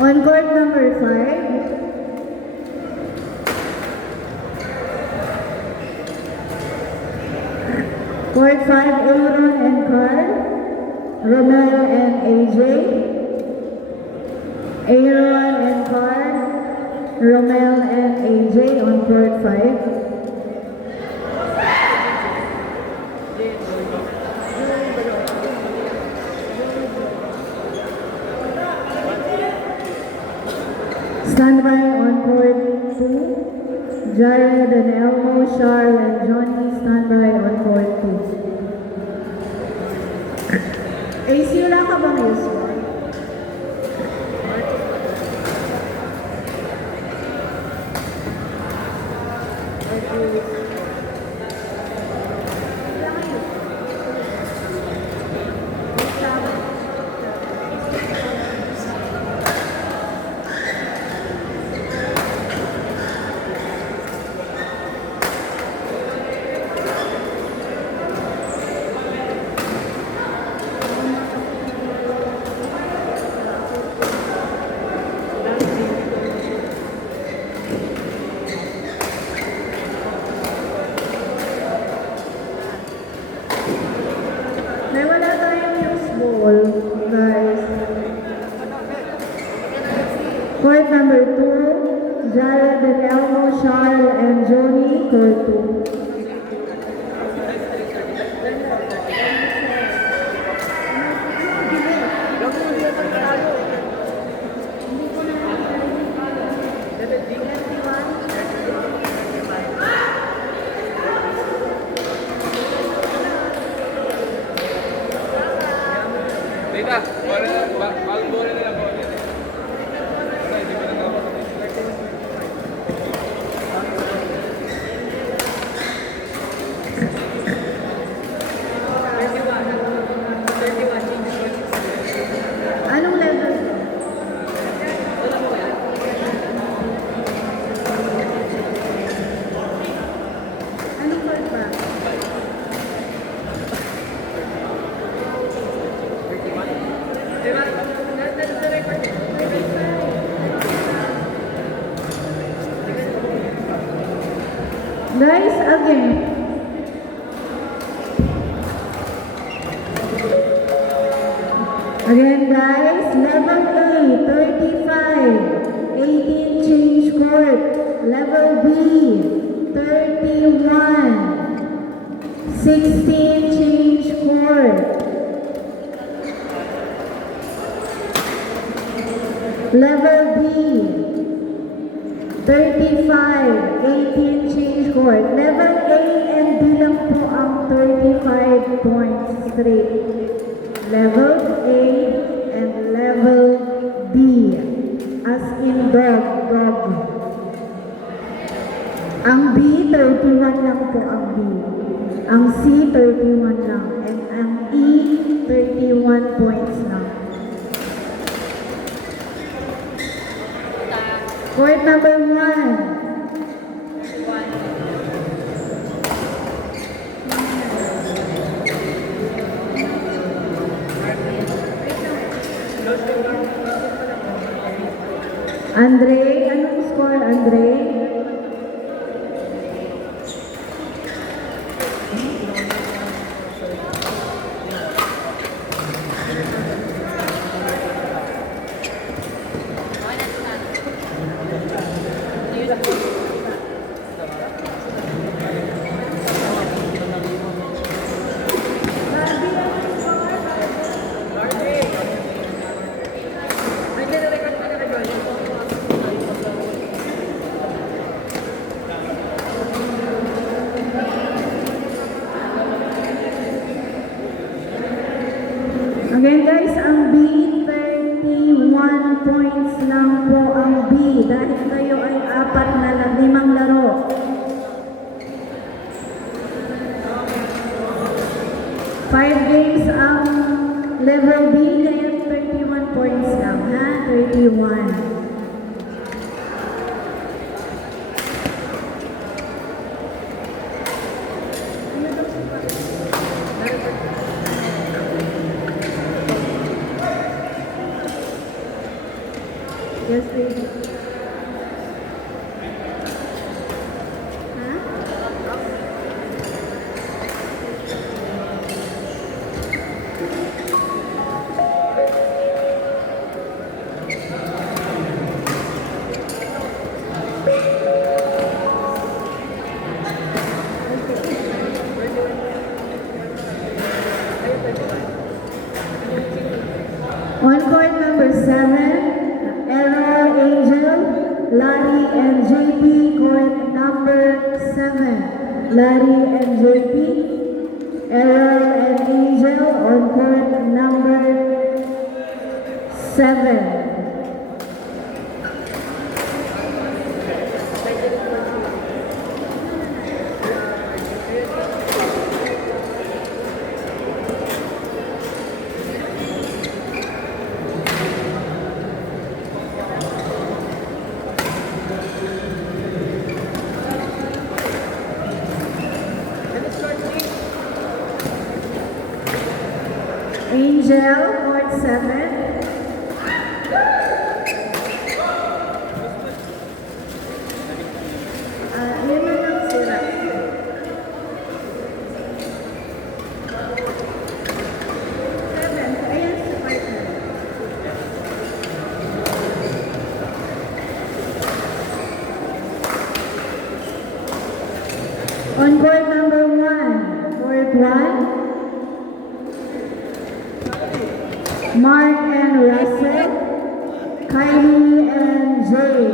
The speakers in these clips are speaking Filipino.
On court number 5, court 5, Aaron and Carl, Romel and AJ, Aaron and Carl, Romel and AJ on court 5. Standby on court 2, Jared and Elmo, Charl and Johnny, standby on court 2. AC, wala ka bang AC? May wala tayong use ball, guys. Court number 2, Jared and Elmo, Charl and Johnny, court 2. Tita, bago na lang po. Hindi ko na tapos. Anong level? Anong court ba? Guys, again. Again, guys, level A, 35, 18 change court. Level B, 31, 16 change court. Level B, 35, 18 change court. Level A and B lang po ang 35 points straight. Level A and level B. As in dog. Ang B, 31 lang po ang B. Ang C, 31 lang. And ang E, 31 points lang. Court number 1. Andre, anong score, Andre? Again guys, ang B, 31 points lang po ang B. Dahil kayo ay 5 laro. 5 games ang level B, kaya 31 points lang, ha? 31. Yes, baby. Huh? On court number 7, Errol, Angel, Larry, and JP. Court number 7, Larry and JP. Errol and Angel on court number 7. Angel, court 7. Yun na lang sila. Seven, ayan si partner. On court number 1, court 1. Mark and Russell, Kylie and Jay,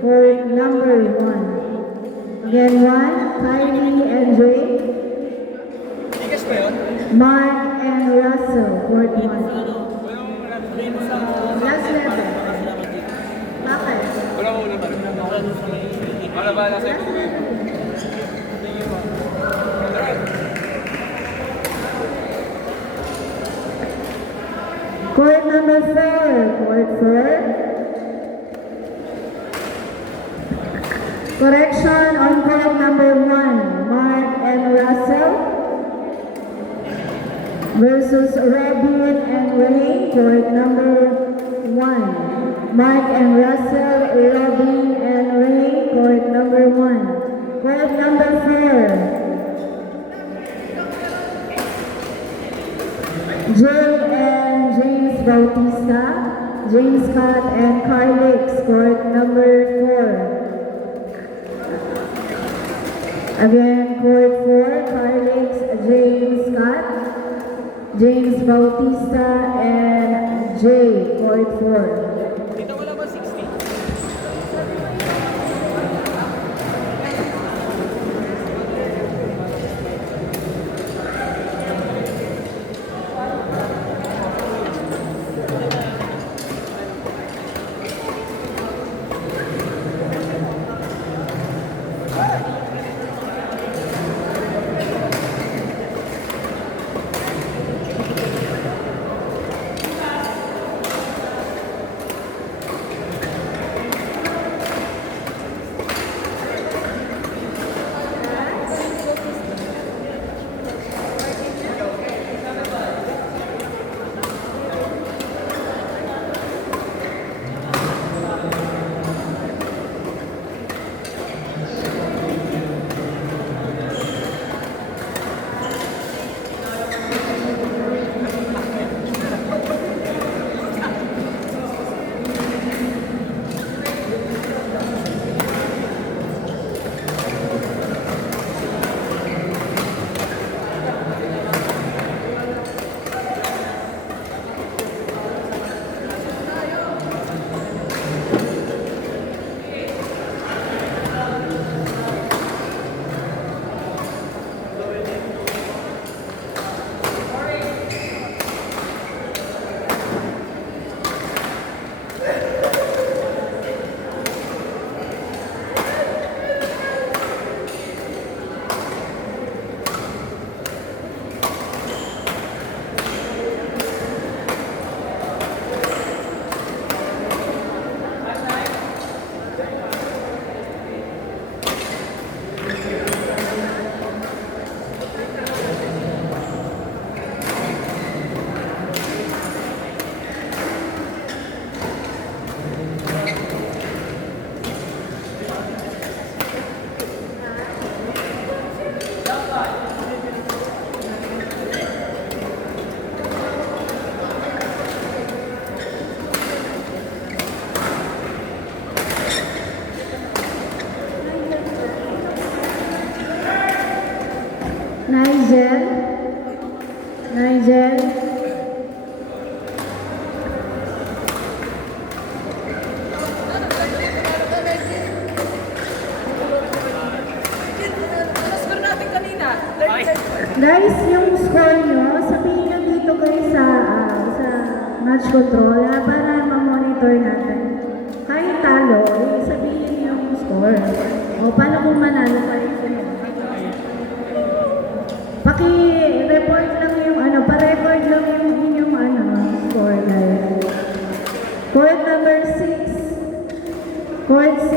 court number 1. Again, 1, Kylie and Jay, Tigas ba yun? Mark and Russell, court 1. Walang Last level. Bakit? walang una pa rin. Wala ba nasa ibig ko? Court number 4, court 4. Correction on court number 1, Mark and Russell versus Robin and Ray, court number 1. Mark and Russell, Robin and Ray, court number 1. Court number 4. Jay and James Bautista, James Scott and Carlix, court number 4. Again, court 4, Carlix, James Scott, James Bautista, and Jay, court 4. Dito wala ba 60? Nigel. Nigel. Ano score natin kanina? Guys, yung score nyo, sabihin nyo dito guys sa match control para ma-monitor natin. Kahit talo, sabihin nyo yung score. O, paano kung manalo pa rin kayo? Paki-report lang yung pa-record lang yung inyong score guys. Court number 6. Court 6.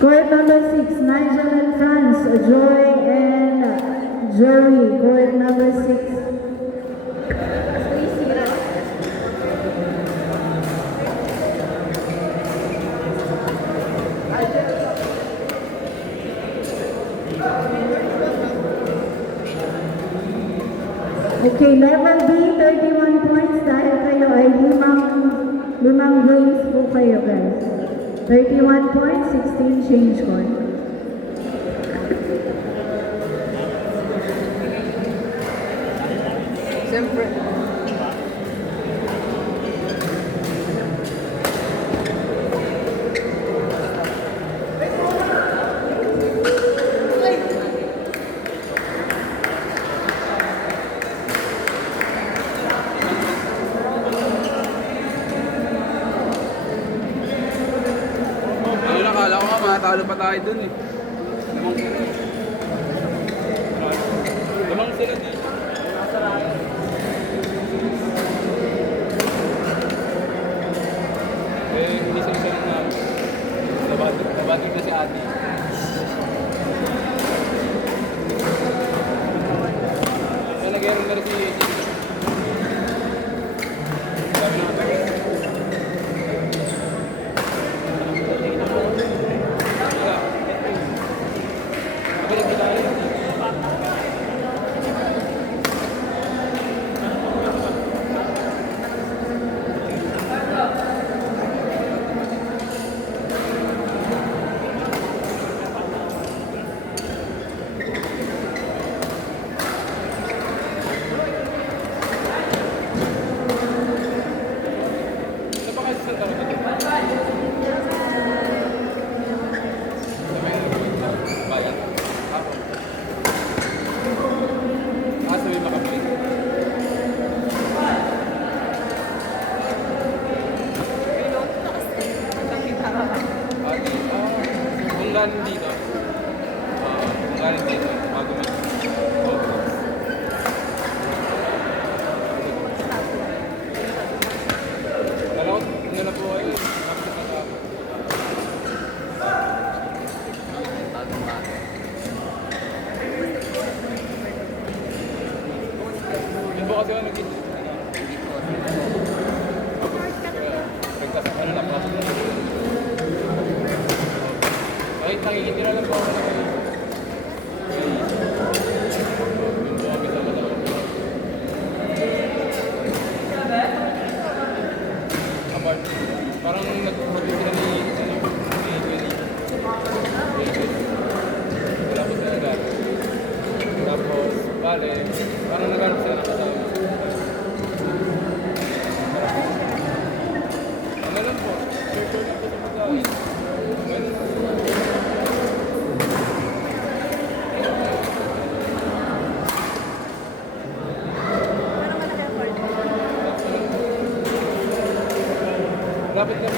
Court number 6, Nigel and Franz, Joy and Joey. Court number 6. Okay, level B, 31 points dahil kayo ay limang games po kayo guys. 31 points, 16 change court. Siyempre. Ayun, nakala ko nga, matalo pa tayo dun eh. Lamang sila dito. Hindi sila sila na nabati ko si ate. Kaya nag-iarong na rin si sabi natin. Kung galing dito, bago mag Dalawat, hindi na po kayo. Yun po kasi ako nag-isip. Ano na, pasok na. Kahit nakikitira lang po ako na kayo. Parang nag-produce sila ni wala po sila nag-aaral. Tapos, bale, parang nag-aaral sila ng kasama. Ano lang po, share lang po sa pagkain. Ganun po. Lapit kami